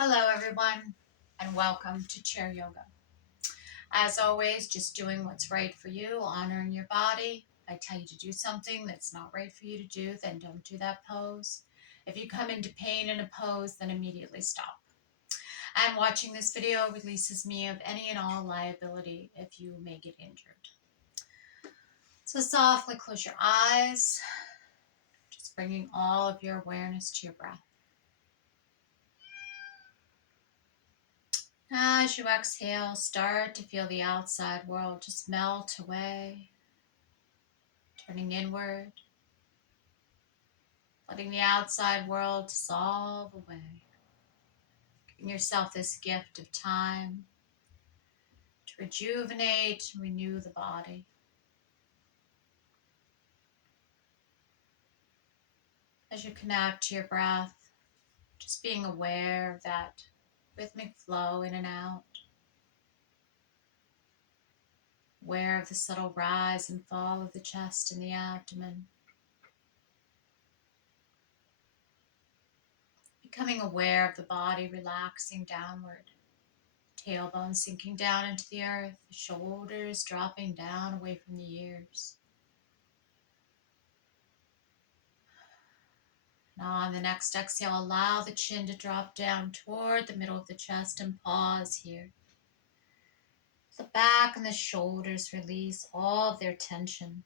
Hello, everyone, and welcome to Chair Yoga. As always, just doing what's right for you, honoring your body. If I tell you to do something that's not right for you to do, then don't do that pose. If you come into pain in a pose, then immediately stop. And watching this video releases me of any and all liability if you may get injured. So softly close your eyes, just bringing all of your awareness to your breath. As you exhale, start to feel the outside world just melt away, turning inward, letting the outside world dissolve away, giving yourself this gift of time to rejuvenate and renew the body. As you connect to your breath, just being aware of that rhythmic flow in and out, aware of the subtle rise and fall of the chest and the abdomen, becoming aware of the body relaxing downward, tailbone sinking down into the earth, the shoulders dropping down away from the ears. Now on the next exhale, allow the chin to drop down toward the middle of the chest and pause here. The back and the shoulders release all of their tension.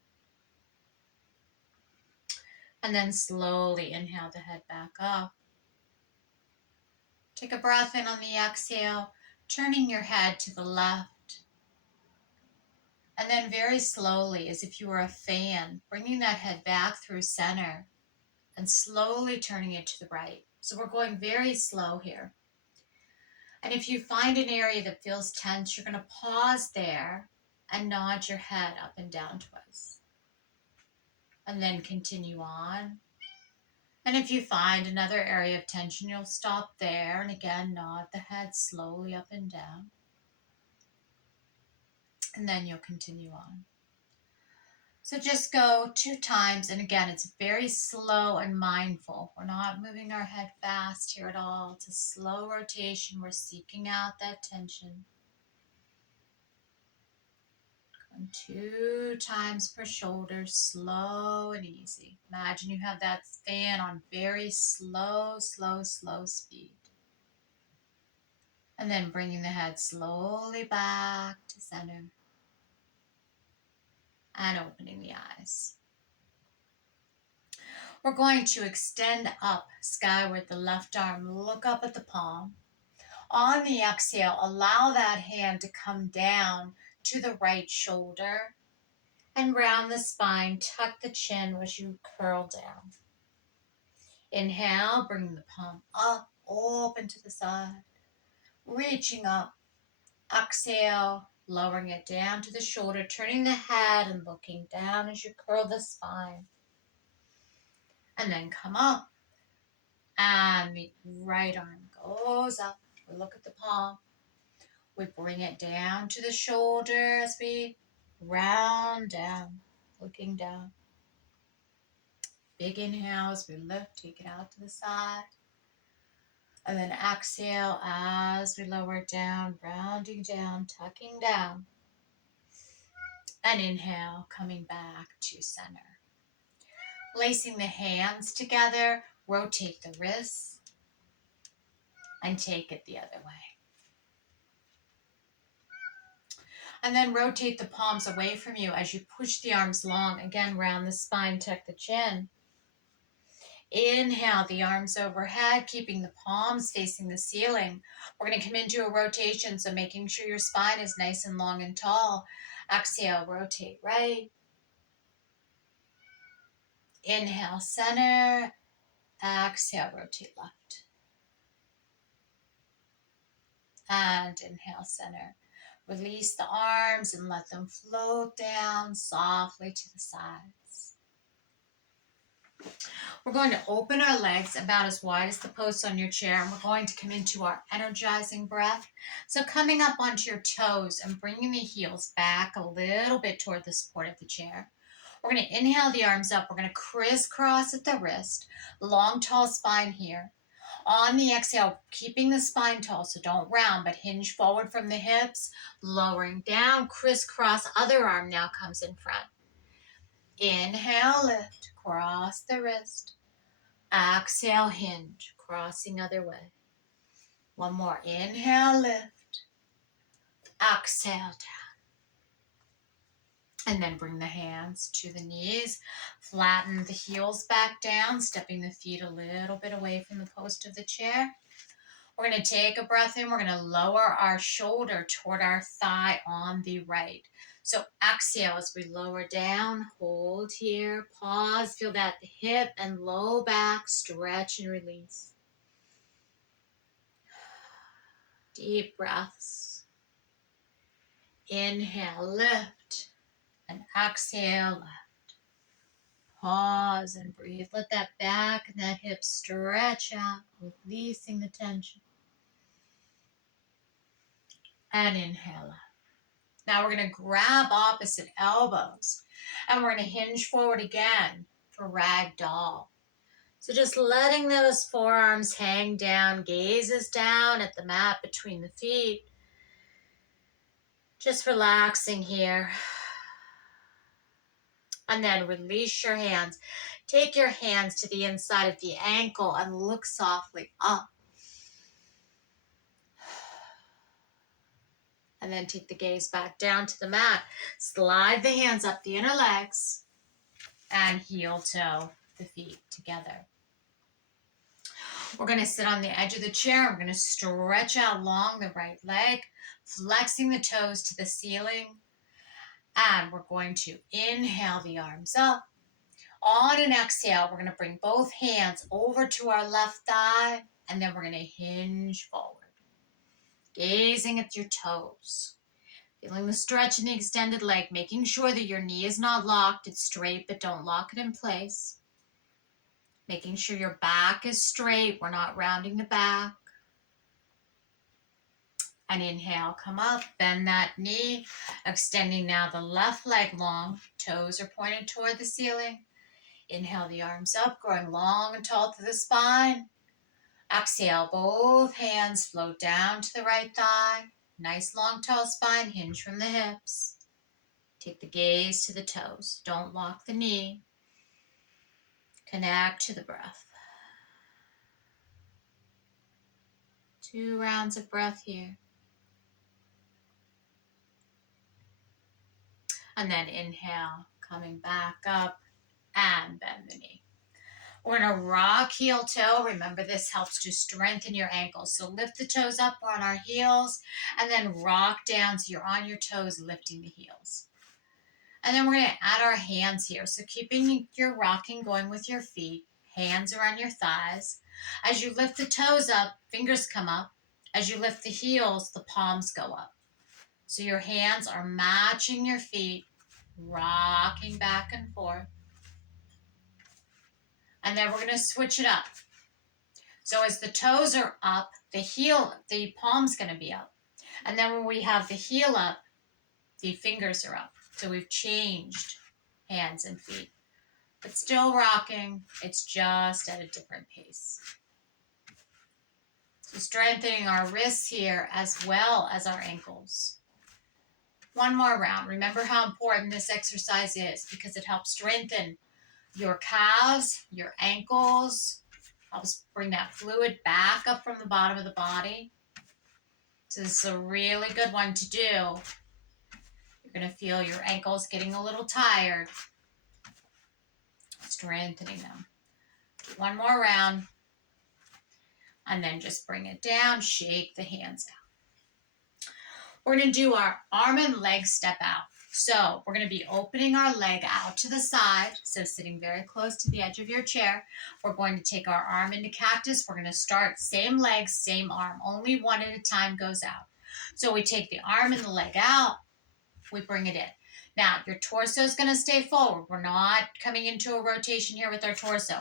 And then slowly inhale the head back up. Take a breath in on the exhale, turning your head to the left. And then very slowly, as if you were a fan, bringing that head back through center and slowly turning it to the right. So we're going very slow here. And if you find an area that feels tense, you're going to pause there and nod your head up and down twice. And then continue on. And if you find another area of tension, you'll stop there and again nod the head slowly up and down. And then you'll continue on. So just go 2 times, and again, it's very slow and mindful. We're not moving our head fast here at all. It's a slow rotation. We're seeking out that tension. Going 2 times per shoulder, slow and easy. Imagine you have that fan on very slow speed. And then bringing the head slowly back to center. And opening the eyes. We're going to extend up skyward the left arm, look up at the palm. On the exhale, allow that hand to come down to the right shoulder and round the spine, tuck the chin as you curl down. Inhale, bring the palm up, open to the side, reaching up. Exhale, lowering it down to the shoulder, turning the head and looking down as you curl the spine. And then come up. And the right arm goes up. We look at the palm. We bring it down to the shoulder as we round down, looking down. Big inhale as we lift, take it out to the side. And then exhale as we lower it down, rounding down, tucking down. And inhale, coming back to center. Placing the hands together, rotate the wrists, and take it the other way. And then rotate the palms away from you as you push the arms long. Again, round the spine, tuck the chin. Inhale the arms overhead, keeping the palms facing the ceiling. We're going to come into a rotation, so making sure your spine is nice and long and tall. Exhale, rotate right. Inhale, center. Exhale, rotate left. And inhale, center. Release the arms and let them float down softly to the sides. We're going to open our legs about as wide as the posts on your chair, and we're going to come into our energizing breath. So coming up onto your toes and bringing the heels back a little bit toward the support of the chair. We're going to inhale the arms up. We're going to crisscross at the wrist. Long, tall spine here. On the exhale, keeping the spine tall, so don't round, but hinge forward from the hips, lowering down, crisscross, other arm now comes in front. Inhale, lift, cross the wrist. Exhale, hinge, crossing other way. One more, inhale, lift. Exhale, down. And then bring the hands to the knees. Flatten the heels back down, stepping the feet a little bit away from the post of the chair. We're going to take a breath in. We're going to lower our shoulder toward our thigh on the right. So exhale as we lower down. Hold here. Pause. Feel that hip and low back stretch and release. Deep breaths. Inhale, lift. And exhale, left. Pause and breathe. Let that back and that hip stretch out, releasing the tension. And inhale up. Now we're going to grab opposite elbows and we're going to hinge forward again for ragdoll. So just letting those forearms hang down, gazes down at the mat between the feet. Just relaxing here. And then release your hands. Take your hands to the inside of the ankle and look softly up. And then take the gaze back down to the mat. Slide the hands up the inner legs and heel toe the feet together. We're going to sit on the edge of the chair. We're going to stretch out along the right leg, flexing the toes to the ceiling. And we're going to inhale the arms up. On an exhale, we're going to bring both hands over to our left thigh, and then we're going to hinge forward. Gazing at your toes. Feeling the stretch in the extended leg, making sure that your knee is not locked. It's straight, but don't lock it in place. Making sure your back is straight. We're not rounding the back. And inhale, come up, bend that knee, extending now the left leg long. Toes are pointed toward the ceiling. Inhale the arms up, growing long and tall through the spine. Exhale, both hands float down to the right thigh. Nice long tall spine, hinge from the hips. Take the gaze to the toes. Don't lock the knee. Connect to the breath. 2 rounds of breath here. And then inhale, coming back up and bend the knee. We're going to rock heel toe. Remember, this helps to strengthen your ankles. So lift the toes up on our heels and then rock down so you're on your toes, lifting the heels. And then we're going to add our hands here. So keeping your rocking going with your feet, hands are on your thighs. As you lift the toes up, fingers come up. As you lift the heels, the palms go up. So your hands are matching your feet, rocking back and forth. And then we're going to switch it up. So as the toes are up, the palm's going to be up. And then when we have the heel up, the fingers are up. So we've changed hands and feet. But still rocking, it's just at a different pace. So strengthening our wrists here as well as our ankles. One more round. Remember how important this exercise is because it helps strengthen your calves, your ankles, helps bring that fluid back up from the bottom of the body. So this is a really good one to do. You're going to feel your ankles getting a little tired. Strengthening them. One more round. And then just bring it down. Shake the hands out. We're going to do our arm and leg step out. So we're going to be opening our leg out to the side. So sitting very close to the edge of your chair. We're going to take our arm into cactus. We're going to start same leg, same arm. Only one at a time goes out. So we take the arm and the leg out. We bring it in. Now your torso is going to stay forward. We're not coming into a rotation here with our torso.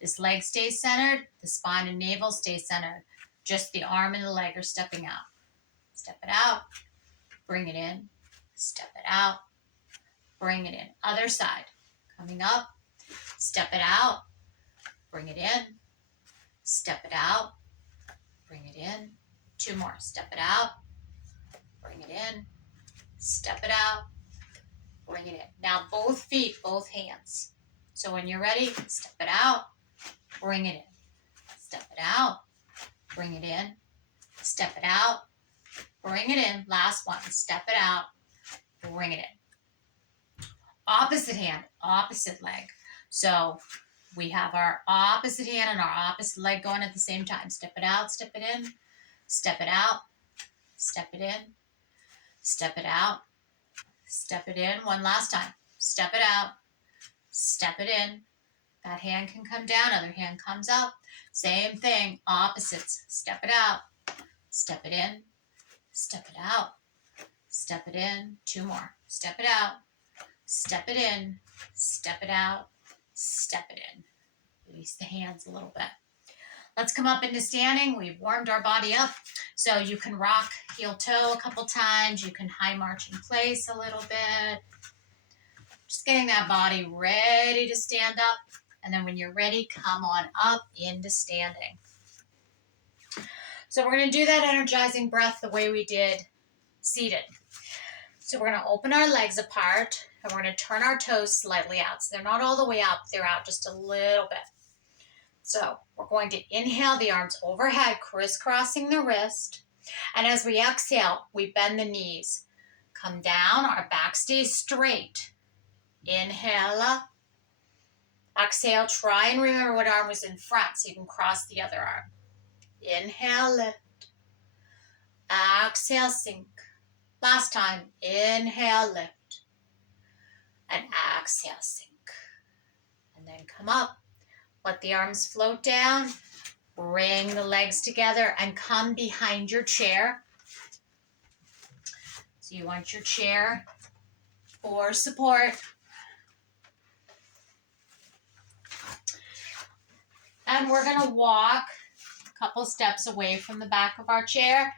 This leg stays centered. The spine and navel stay centered. Just the arm and the leg are stepping out. Step it out. Bring it in. Step it out. Bring it in. Other side. Coming up. Step it out. Bring it in. Step it out. Bring it in. 2 more. Step it out. Bring it in. Step it out. Bring it in. Now both feet, both hands. So when you're ready, step it out. Bring it in. Step it out. Bring it in. Step it out. Bring it in. Last one. Step it out. Bring it in. Opposite hand, opposite leg. So we have our opposite hand and our opposite leg going at the same time. Step it out, step it in, step it out, step it in, step it out, step it in. One last time. Step it out, step it in. That hand can come down, other hand comes up. Same thing, opposites. Step it out, step it in, step it out, step it in. 2 more. Step it out, step it in, step it out, step it in. Release the hands a little bit. Let's come up into standing. We've warmed our body up. So you can rock heel toe a couple times. You can high march in place a little bit. Just getting that body ready to stand up. And then when you're ready, come on up into standing. So we're going to do that energizing breath the way we did seated. So we're going to open our legs apart and we're going to turn our toes slightly out. So they're not all the way up, they're out just a little bit. So we're going to inhale the arms overhead, crisscrossing the wrist. And as we exhale, we bend the knees. Come down, our back stays straight. Inhale up. Exhale, try and remember what arm was in front so you can cross the other arm. Inhale, lift. Exhale, sink. Last time, inhale, lift. And exhale, sink. And then come up. Let the arms float down. Bring the legs together and come behind your chair. So you want your chair for support. And we're going to walk a couple steps away from the back of our chair.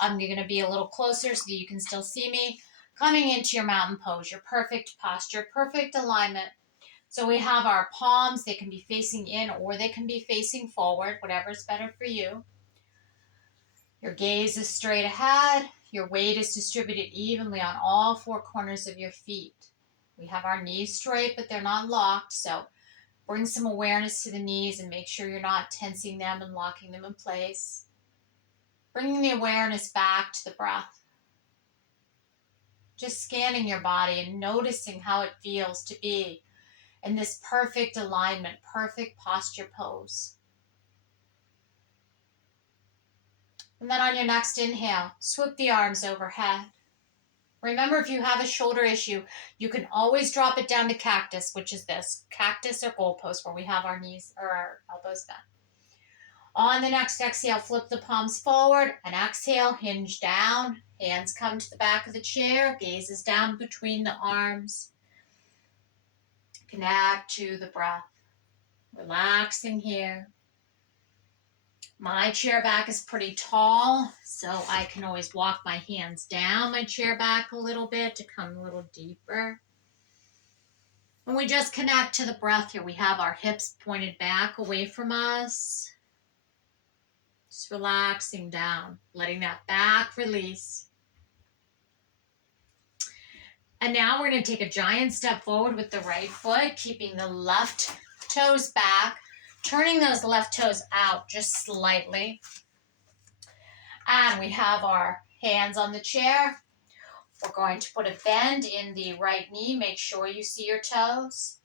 I'm going to be a little closer so that you can still see me. Coming into your mountain pose, your perfect posture, perfect alignment. So we have our palms. They can be facing in or they can be facing forward, whatever's better for you. Your gaze is straight ahead. Your weight is distributed evenly on all 4 corners of your feet. We have our knees straight, but they're not locked. So bring some awareness to the knees and make sure you're not tensing them and locking them in place. Bringing the awareness back to the breath. Just scanning your body and noticing how it feels to be in this perfect alignment, perfect posture pose. And then on your next inhale, swoop the arms overhead. Remember, if you have a shoulder issue, you can always drop it down to cactus, which is this, cactus or goalpost, where we have our knees or our elbows bent. On the next exhale, flip the palms forward and exhale, hinge down. Hands come to the back of the chair, gaze is down between the arms. Connect to the breath. Relaxing here. My chair back is pretty tall, so I can always walk my hands down my chair back a little bit to come a little deeper. When we just connect to the breath here, we have our hips pointed back away from us. Just relaxing down, letting that back release. And now we're going to take a giant step forward with the right foot, keeping the left toes back, turning those left toes out just slightly. And we have our hands on the chair. We're going to put a bend in the right knee. Make sure you see your toes.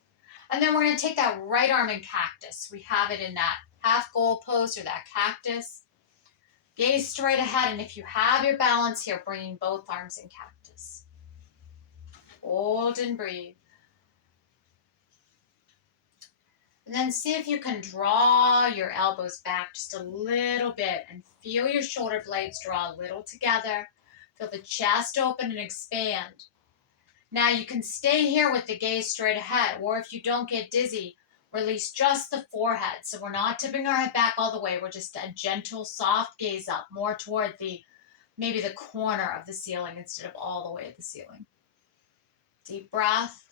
And then we're going to take that right arm in cactus. We have it in that half goal pose or that cactus. Gaze straight ahead. And if you have your balance here, bringing both arms in cactus. Hold and breathe. And then see if you can draw your elbows back just a little bit and feel your shoulder blades draw a little together. Feel the chest open and expand. Now you can stay here with the gaze straight ahead, or if you don't get dizzy, release just the forehead. So we're not tipping our head back all the way. We're just a gentle, soft gaze up, more toward maybe the corner of the ceiling instead of all the way at the ceiling. Deep breath.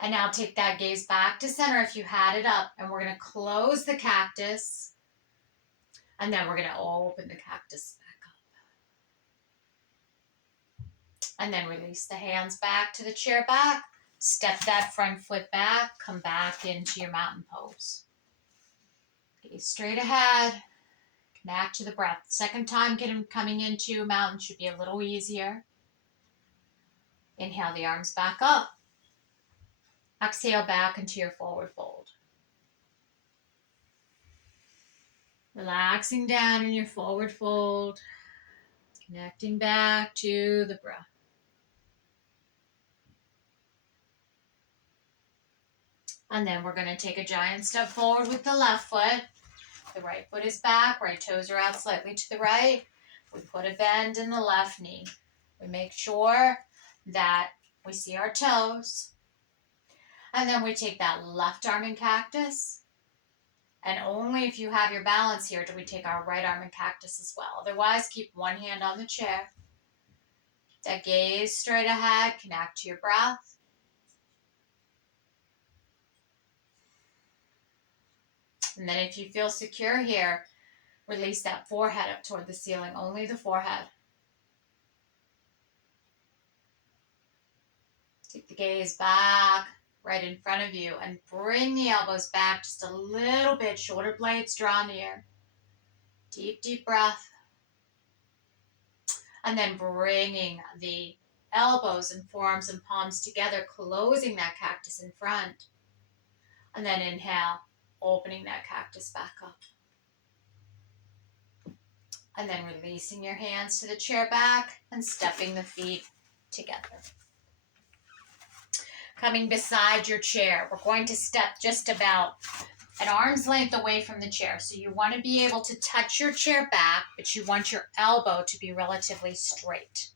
And now take that gaze back to center if you had it up, and we're going to close the cactus, and then we're going to open the cactus back up. And then release the hands back to the chair back. Step that front foot back, come back into your mountain pose. Gaze straight ahead, connect to the breath. Second time coming into a mountain should be a little easier. Inhale the arms back up. Exhale back into your forward fold. Relaxing down in your forward fold, connecting back to the breath. And then we're going to take a giant step forward with the left foot. The right foot is back, right toes are out slightly to the right. We put a bend in the left knee. We make sure that we see our toes. And then we take that left arm in cactus. And only if you have your balance here do we take our right arm in cactus as well. Otherwise, keep one hand on the chair. That gaze straight ahead, connect to your breath. And then if you feel secure here, release that forehead up toward the ceiling, only the forehead. Take the gaze back, right in front of you, and bring the elbows back just a little bit, shoulder blades draw near. Deep, deep breath. And then bringing the elbows and forearms and palms together, closing that cactus in front. And then inhale, opening that cactus back up. And then releasing your hands to the chair back and stepping the feet together. Coming beside your chair, we're going to step just about an arm's length away from the chair. So you want to be able to touch your chair back, but you want your elbow to be relatively straight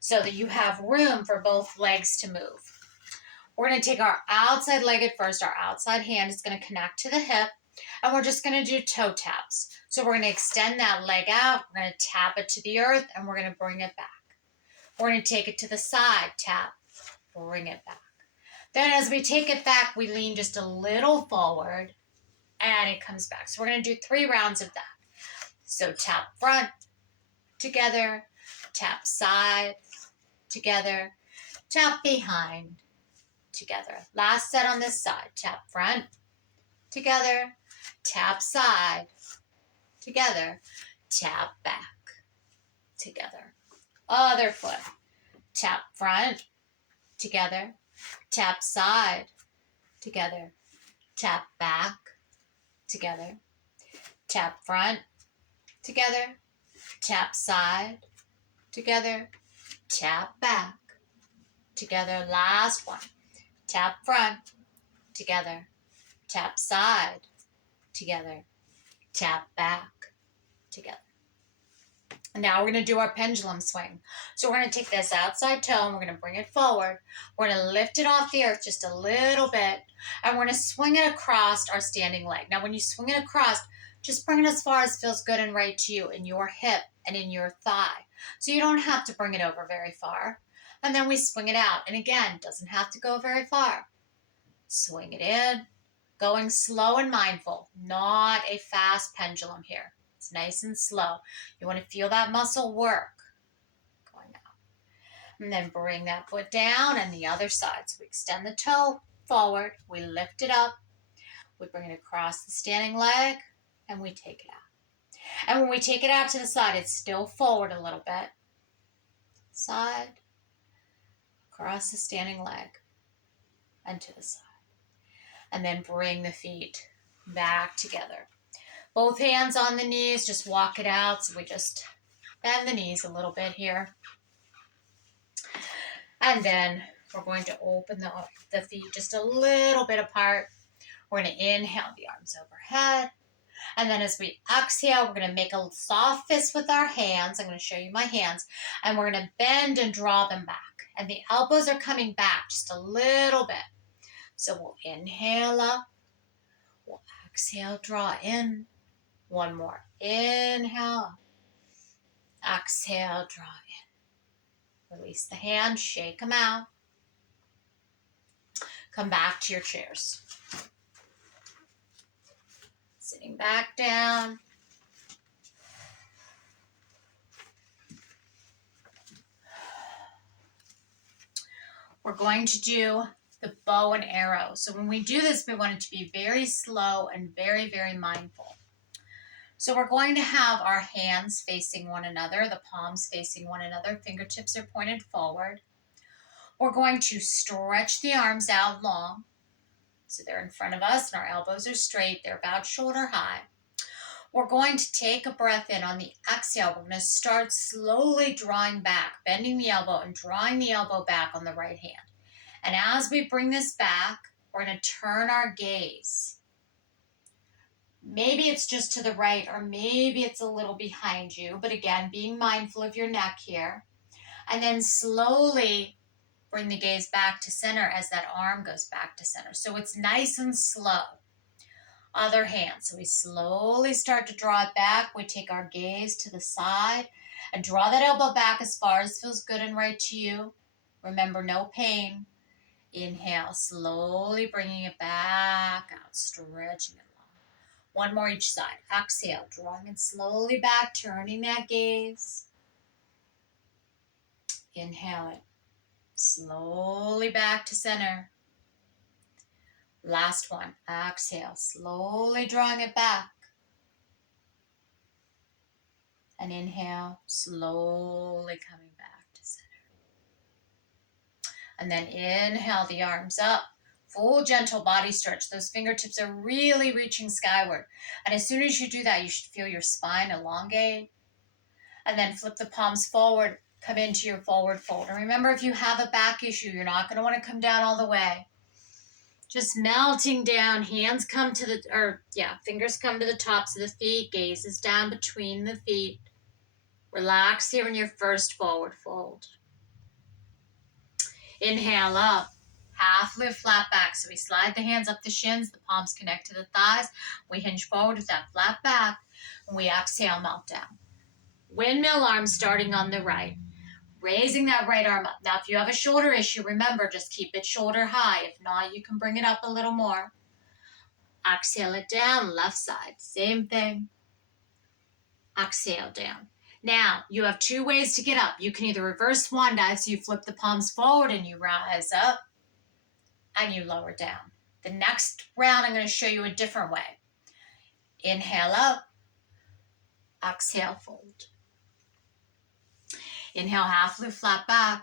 so that you have room for both legs to move. We're going to take our outside leg at first. Our outside hand is going to connect to the hip, and we're just going to do toe taps. So we're going to extend that leg out. We're going to tap it to the earth, and we're going to bring it back. We're going to take it to the side, tap, bring it back. Then as we take it back, we lean just a little forward, and it comes back. So we're going to do 3 rounds of that. So tap front, together, tap side, together, tap behind, together. Last set on this side. Tap front, together, tap side, together, tap back, together. Other foot. Tap front, together, tap side, together, tap back, together, tap front, together, tap side, together, tap back, together. Last one. Tap front, together, tap side, together, tap back, together. And now we're going to do our pendulum swing. So we're going to take this outside toe and we're going to bring it forward. We're going to lift it off the earth just a little bit, and we're going to swing it across our standing leg. Now when you swing it across, just bring it as far as feels good and right to you in your hip and in your thigh. So you don't have to bring it over very far. And then we swing it out. And again, doesn't have to go very far. Swing it in, going slow and mindful, not a fast pendulum here. It's nice and slow. You want to feel that muscle work. Going out. And then bring that foot down and the other side. So we extend the toe forward. We lift it up. We bring it across the standing leg and we take it out. And when we take it out to the side, it's still forward a little bit. Side, across the standing leg, and to the side. And then bring the feet back together. Both hands on the knees, just walk it out. So we just bend the knees a little bit here. And then we're going to open the feet just a little bit apart. We're going to inhale the arms overhead. And then as we exhale, we're going to make a soft fist with our hands. I'm going to show you my hands. And we're going to bend and draw them back. And the elbows are coming back just a little bit. So we'll inhale up. We'll exhale, draw in. One more. Inhale. Exhale, draw in. Release the hands, shake them out. Come back to your chairs. Sitting back down. We're going to do the bow and arrow. So when we do this, we want it to be very slow and very, very mindful. So we're going to have our hands facing one another, the palms facing one another, fingertips are pointed forward. We're going to stretch the arms out long. So they're in front of us and our elbows are straight. They're about shoulder high. We're going to take a breath in. On the exhale, we're going to start slowly drawing back, bending the elbow and drawing the elbow back on the right hand. And as we bring this back, we're going to turn our gaze. Maybe it's just to the right or maybe it's a little behind you. But again, being mindful of your neck here. And then slowly bring the gaze back to center as that arm goes back to center. So it's nice and slow. Other hand. So we slowly start to draw it back. We take our gaze to the side and draw that elbow back as far as feels good and right to you. Remember, no pain. Inhale, slowly bringing it back out, stretching it long. One more each side. Exhale, drawing it slowly back, turning that gaze. Inhale it. Slowly back to center. Last one. Exhale, slowly drawing it back. And inhale, slowly coming back to center. And then inhale the arms up. Full gentle body stretch. Those fingertips are really reaching skyward. And as soon as you do that, you should feel your spine elongate. And then flip the palms forward. Come into your forward fold. And remember, if you have a back issue, you're not going to want to come down all the way. Just melting down. Hands come to the, fingers come to the tops of the feet. Gaze is down between the feet. Relax here in your first forward fold. Inhale up. Half lift, flat back. So we slide the hands up the shins. The palms connect to the thighs. We hinge forward with that flat back. And we exhale, melt down. Windmill arms starting on the right. Raising that right arm up. Now, if you have a shoulder issue, remember, just keep it shoulder high. If not, you can bring it up a little more. Exhale it down, left side. Same thing. Exhale down. Now, you have two ways to get up. You can either reverse swan dive, so you flip the palms forward and you rise up and you lower down. The next round, I'm going to show you a different way. Inhale up. Exhale, fold. Inhale, half lift, flat back.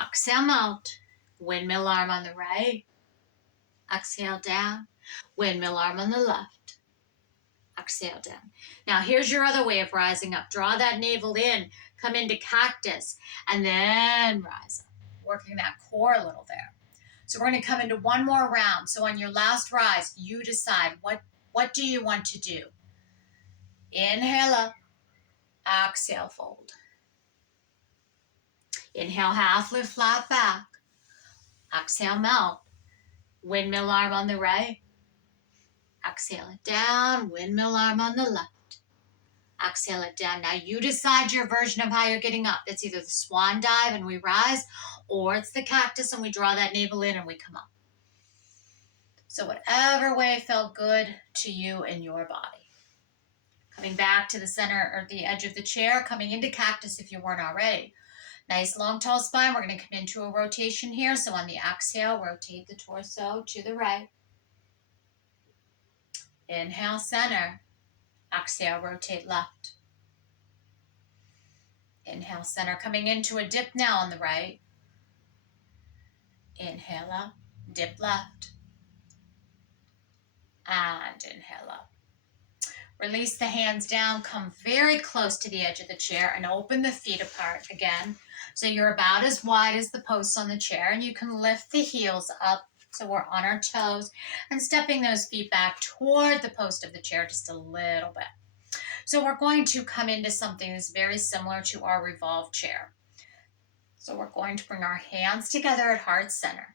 Exhale, melt. Windmill arm on the right. Exhale, down. Windmill arm on the left. Exhale, down. Now, here's your other way of rising up. Draw that navel in. Come into cactus. And then rise up. Working that core a little there. So we're going to come into one more round. So on your last rise, you decide what do you want to do. Inhale up. Exhale, fold. Inhale, half lift, flat back. Exhale, melt. Windmill arm on the right. Exhale it down. Windmill arm on the left. Exhale it down. Now you decide your version of how you're getting up. It's either the swan dive and we rise, or it's the cactus and we draw that navel in and we come up. So whatever way felt good to you and your body. Coming back to the center or the edge of the chair, coming into cactus if you weren't already. Nice long tall spine. We're going to come into a rotation here. So on the exhale, rotate the torso to the right. Inhale, center. Exhale, rotate left. Inhale, center. Coming into a dip now on the right. Inhale up, dip left. And inhale up. Release the hands down. Come very close to the edge of the chair and open the feet apart again. So you're about as wide as the posts on the chair, and you can lift the heels up so we're on our toes and stepping those feet back toward the post of the chair just a little bit. So we're going to come into something that's very similar to our revolved chair. So we're going to bring our hands together at heart center.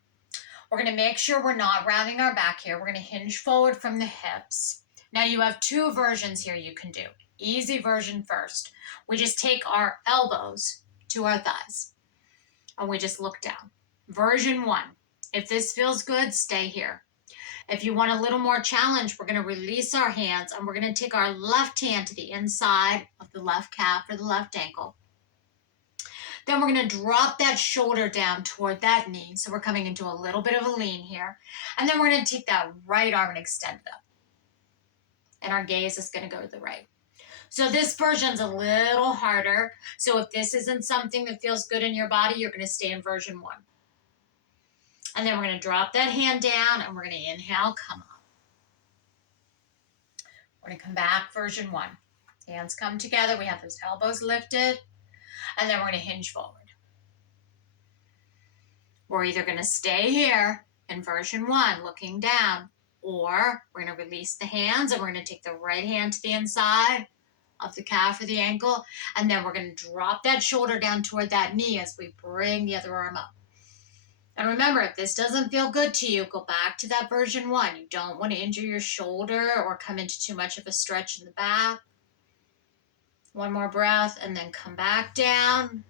We're going to make sure we're not rounding our back here. We're going to hinge forward from the hips. Now you have two versions here you can do. Easy version first. We just take our elbows to our thighs and we just look down. Version 1. If this feels good, stay here. If you want a little more challenge, we're going to release our hands and we're going to take our left hand to the inside of the left calf or the left ankle. Then we're going to drop that shoulder down toward that knee. So we're coming into a little bit of a lean here. And then we're going to take that right arm and extend it up. And our gaze is going to go to the right. So this version's a little harder. So if this isn't something that feels good in your body, you're going to stay in version 1. And then we're going to drop that hand down and we're going to inhale, come up. We're going to come back, version 1. Hands come together. We have those elbows lifted. And then we're going to hinge forward. We're either going to stay here in version 1, looking down, or we're going to release the hands and we're going to take the right hand to the inside of the calf or the ankle. And then we're going to drop that shoulder down toward that knee as we bring the other arm up. And remember, if this doesn't feel good to you, go back to that version 1. You don't want to injure your shoulder or come into too much of a stretch in the back. One more breath and then come back down.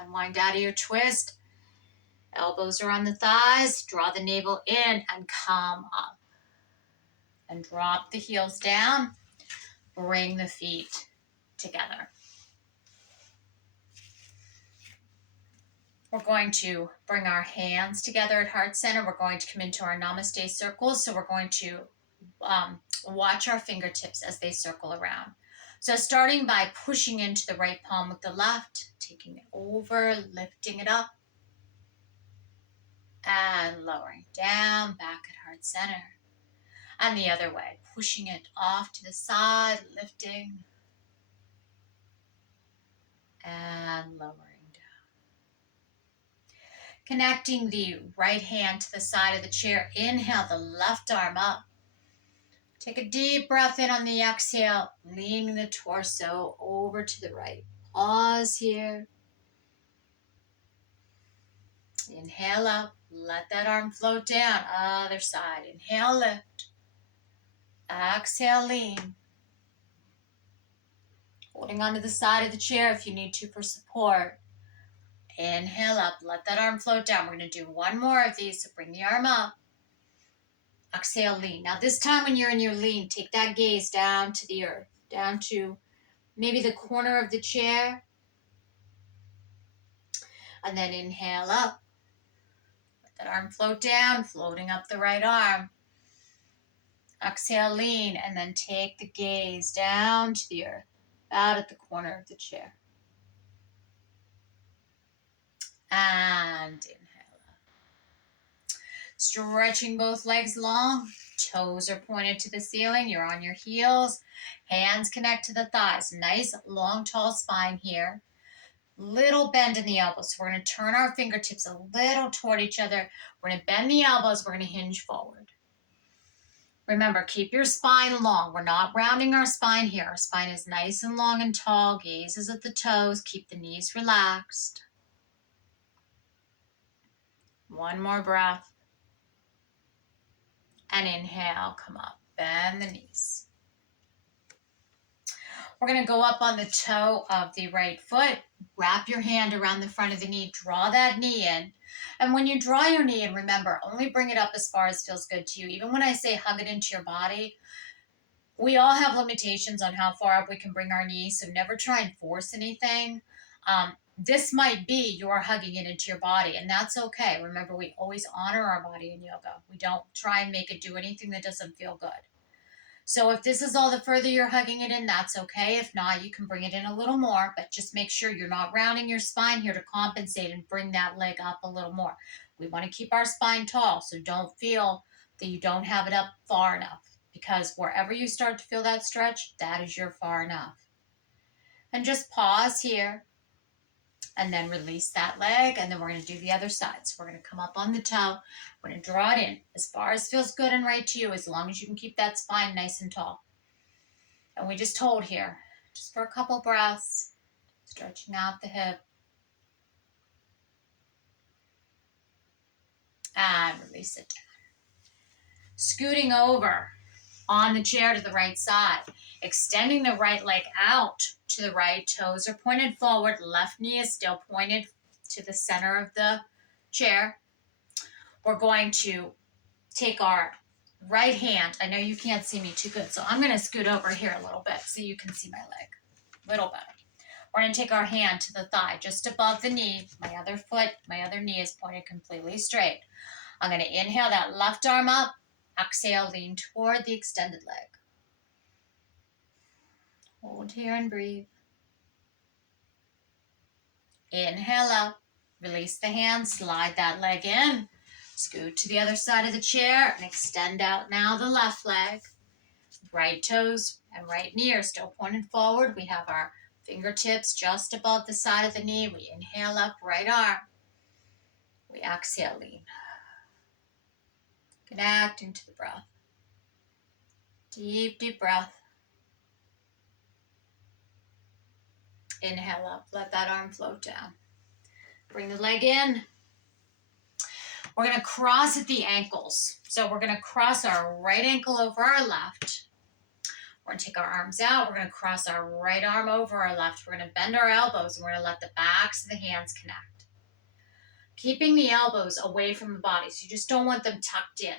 Unwind out of your twist. Elbows are on the thighs. Draw the navel in and come up. And drop the heels down. Bring the feet together. We're going to bring our hands together at heart center. We're going to come into our namaste circles. So we're going to watch our fingertips as they circle around. So starting by pushing into the right palm with the left, taking it over, lifting it up, and lowering down back at heart center. And the other way, pushing it off to the side, lifting, and lowering down. Connecting the right hand to the side of the chair. Inhale the left arm up. Take a deep breath in on the exhale, leaning the torso over to the right. Pause here. Inhale up, let that arm float down. Other side. Inhale, lift. Exhale, lean. Holding onto the side of the chair if you need to for support. Inhale up, let that arm float down. We're going to do one more of these, so bring the arm up. Exhale, lean. Now this time when you're in your lean, take that gaze down to the earth, down to maybe the corner of the chair. And then inhale up. Let that arm float down, floating up the right arm. Exhale, lean, and then take the gaze down to the earth, out at the corner of the chair. And inhale. Stretching both legs long, toes are pointed to the ceiling, you're on your heels, hands connect to the thighs. Nice, long, tall spine here. Little bend in the elbows. So we're going to turn our fingertips a little toward each other. We're going to bend the elbows, we're going to hinge forward. Remember, keep your spine long. We're not rounding our spine here. Our spine is nice and long and tall. Gaze is at the toes. Keep the knees relaxed. One more breath. And inhale, come up, bend the knees. We're going to go up on the toe of the right foot. Wrap your hand around the front of the knee. Draw that knee in. And when you draw your knee in, remember, only bring it up as far as feels good to you. Even when I say hug it into your body, we all have limitations on how far up we can bring our knees, so never try and force anything. This might be you're hugging it into your body, and that's okay. Remember, we always honor our body in yoga. We don't try and make it do anything that doesn't feel good. So if this is all the further you're hugging it in, that's okay. If not, you can bring it in a little more, but just make sure you're not rounding your spine here to compensate and bring that leg up a little more. We want to keep our spine tall, so don't feel that you don't have it up far enough, because wherever you start to feel that stretch, that is your far enough. And just pause here. And then release that leg, and then we're going to do the other side. So we're going to come up on the toe. We're going to draw it in as far as feels good and right to you, as long as you can keep that spine nice and tall. And we just hold here, just for a couple breaths, stretching out the hip. And release it down. Scooting over on the chair to the right side, extending the right leg out to the right. Toes are pointed forward. Left knee is still pointed to the center of the chair. we're going to take our right hand. I know you can't see me too good, so I'm going to scoot over here a little bit so you can see my leg a little better. We're going to take our hand to the thigh, just above the knee. My other foot, my other knee is pointed completely straight. I'm going to inhale that left arm up. Exhale, lean toward the extended leg. Hold here and breathe. Inhale up. Release the hand. Slide that leg in. Scoot to the other side of the chair and extend out now the left leg. Right toes and right knee are still pointed forward. We have our fingertips just above the side of the knee. We inhale up, right arm. We exhale, lean. Connecting to the breath. Deep, deep breath. Inhale up. Let that arm float down. Bring the leg in. We're going to cross at the ankles. So we're going to cross our right ankle over our left. We're going to take our arms out. We're going to cross our right arm over our left. We're going to bend our elbows and we're going to let the backs of the hands connect. Keeping the elbows away from the body, so you just don't want them tucked in.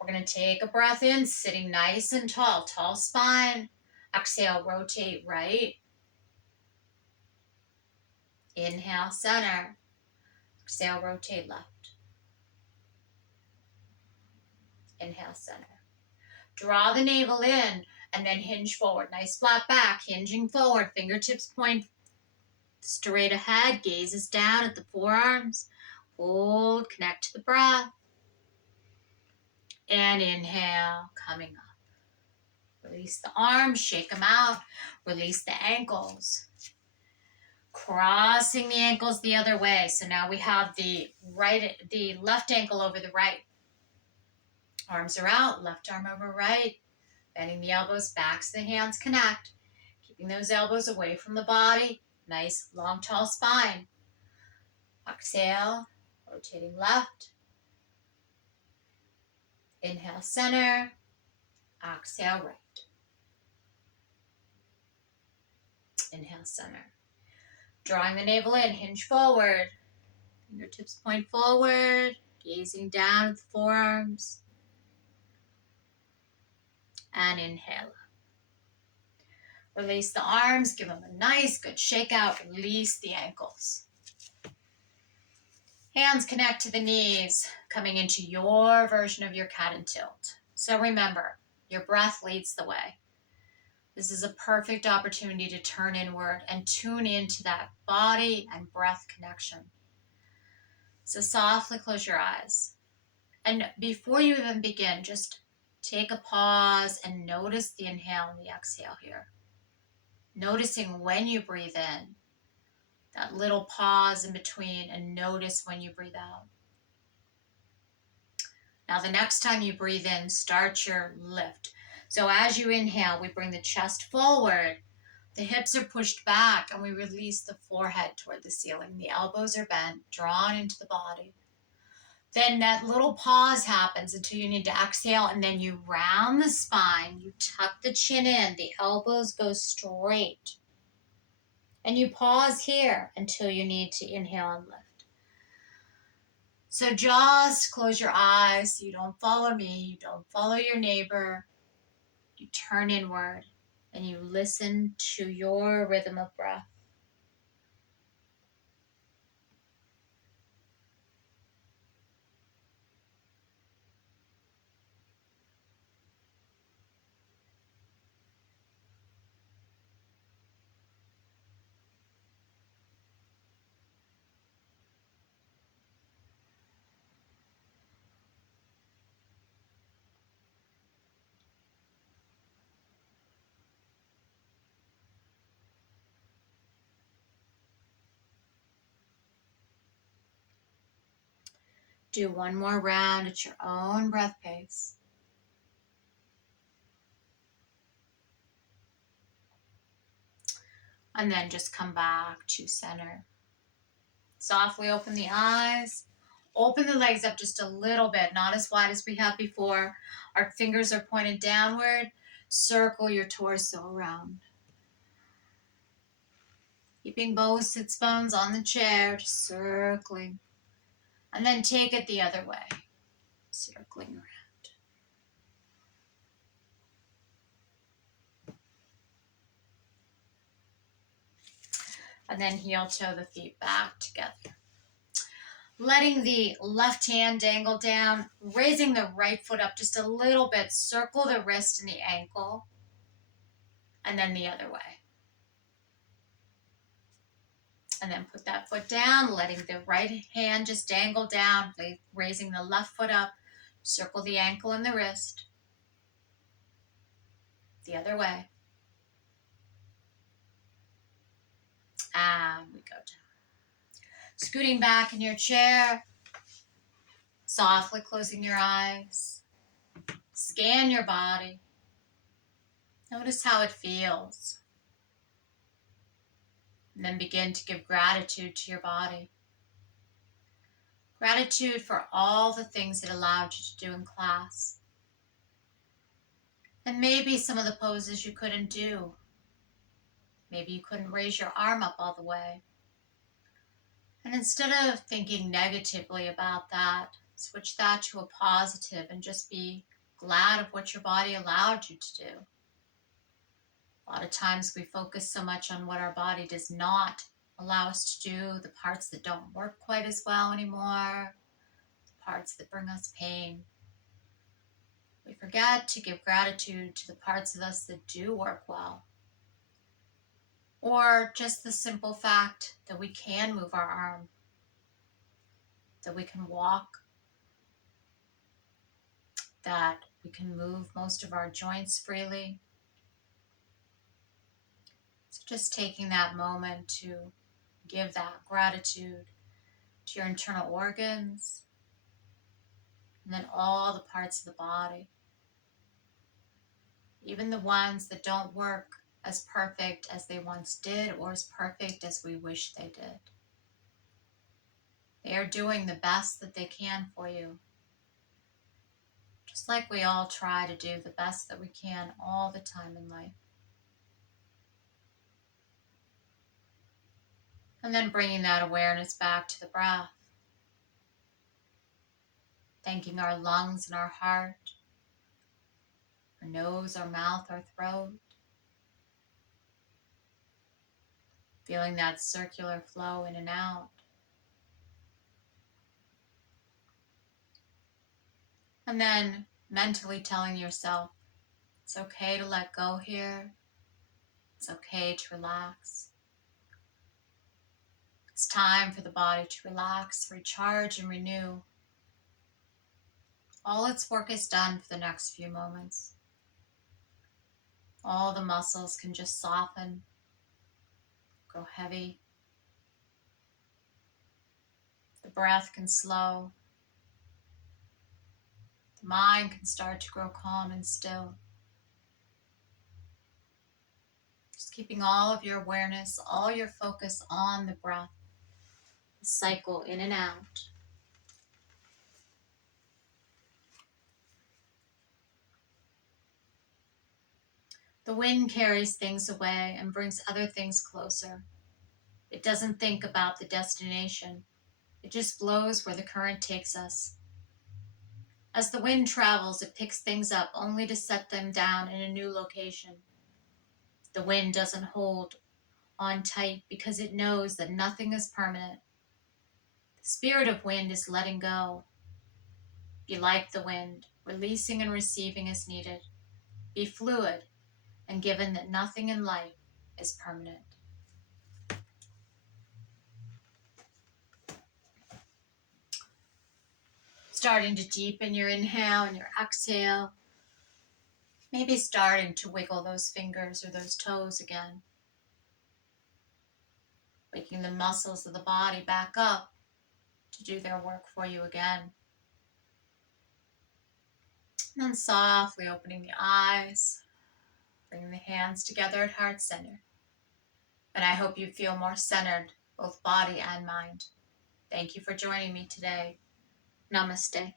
We're going to take a breath in, sitting nice and tall, tall spine. Exhale, rotate right. Inhale, center. Exhale, rotate left. Inhale, center. Draw the navel in and then hinge forward. Nice flat back, hinging forward. Fingertips point straight ahead. Gaze is down at the forearms. Hold, connect to the breath. And inhale, coming up. Release the arms, shake them out. Release the ankles. Crossing the ankles the other way. So now we have the left ankle over the right. Arms are out, left arm over right. Bending the elbows, backs of the hands connect. Keeping those elbows away from the body. Nice, long, tall spine. Exhale, rotating left. Inhale, center. Exhale, right. Inhale, center. Drawing the navel in, hinge forward. Fingertips point forward. Gazing down at the forearms. And inhale. Release the arms, give them a nice good shake out, release the ankles. Hands connect to the knees, coming into your version of your cat and tilt. So remember, your breath leads the way. This is a perfect opportunity to turn inward and tune into that body and breath connection. So softly close your eyes. And before you even begin, just take a pause and notice the inhale and the exhale here. Noticing when you breathe in, that little pause in between, and notice when you breathe out. Now the next time you breathe in, start your lift. So as you inhale, we bring the chest forward, the hips are pushed back, and we release the forehead toward the ceiling. The elbows are bent, drawn into the body. Then that little pause happens until you need to exhale, and then you round the spine, you tuck the chin in, the elbows go straight. And you pause here until you need to inhale and lift. So just close your eyes. You don't follow me. You don't follow your neighbor. You turn inward and you listen to your rhythm of breath. Do one more round at your own breath pace. And then just come back to center. Softly open the eyes. Open the legs up just a little bit, not as wide as we have before. Our fingers are pointed downward. Circle your torso around. Keeping both sits bones on the chair, just circling. And then take it the other way, circling around. And then heel toe the feet back together. Letting the left hand dangle down, raising the right foot up just a little bit, circle the wrist and the ankle, and then the other way. And then put that foot down, letting the right hand just dangle down, raising the left foot up, circle the ankle and the wrist. The other way. And we go down. Scooting back in your chair, softly closing your eyes. Scan your body. Notice how it feels. And then begin to give gratitude to your body. Gratitude for all the things it allowed you to do in class. And maybe some of the poses you couldn't do. Maybe you couldn't raise your arm up all the way. And instead of thinking negatively about that, switch that to a positive and just be glad of what your body allowed you to do. A lot of times we focus so much on what our body does not allow us to do, the parts that don't work quite as well anymore, the parts that bring us pain. We forget to give gratitude to the parts of us that do work well. Or just the simple fact that we can move our arm, that we can walk, that we can move most of our joints freely. So just taking that moment to give that gratitude to your internal organs, and then all the parts of the body, even the ones that don't work as perfect as they once did or as perfect as we wish they did. They are doing the best that they can for you. Just like we all try to do the best that we can all the time in life. And then bringing that awareness back to the breath. Thanking our lungs and our heart, our nose, our mouth, our throat. Feeling that circular flow in and out. And then mentally telling yourself, it's okay to let go here. It's okay to relax. It's time for the body to relax, recharge, and renew. All its work is done for the next few moments. All the muscles can just soften, grow heavy. The breath can slow. The mind can start to grow calm and still. Just keeping all of your awareness, all your focus on the breath. The cycle in and out. The wind carries things away and brings other things closer. It doesn't think about the destination. It just blows where the current takes us. As the wind travels, it picks things up only to set them down in a new location. The wind doesn't hold on tight because it knows that nothing is permanent. The spirit of wind is letting go. Be like the wind, releasing and receiving as needed. Be fluid, and given that nothing in life is permanent. Starting to deepen your inhale and your exhale. Maybe starting to wiggle those fingers or those toes again. Waking the muscles of the body back up to do their work for you again. And then softly opening the eyes, bringing the hands together at heart center. And I hope you feel more centered, both body and mind. Thank you for joining me today. Namaste.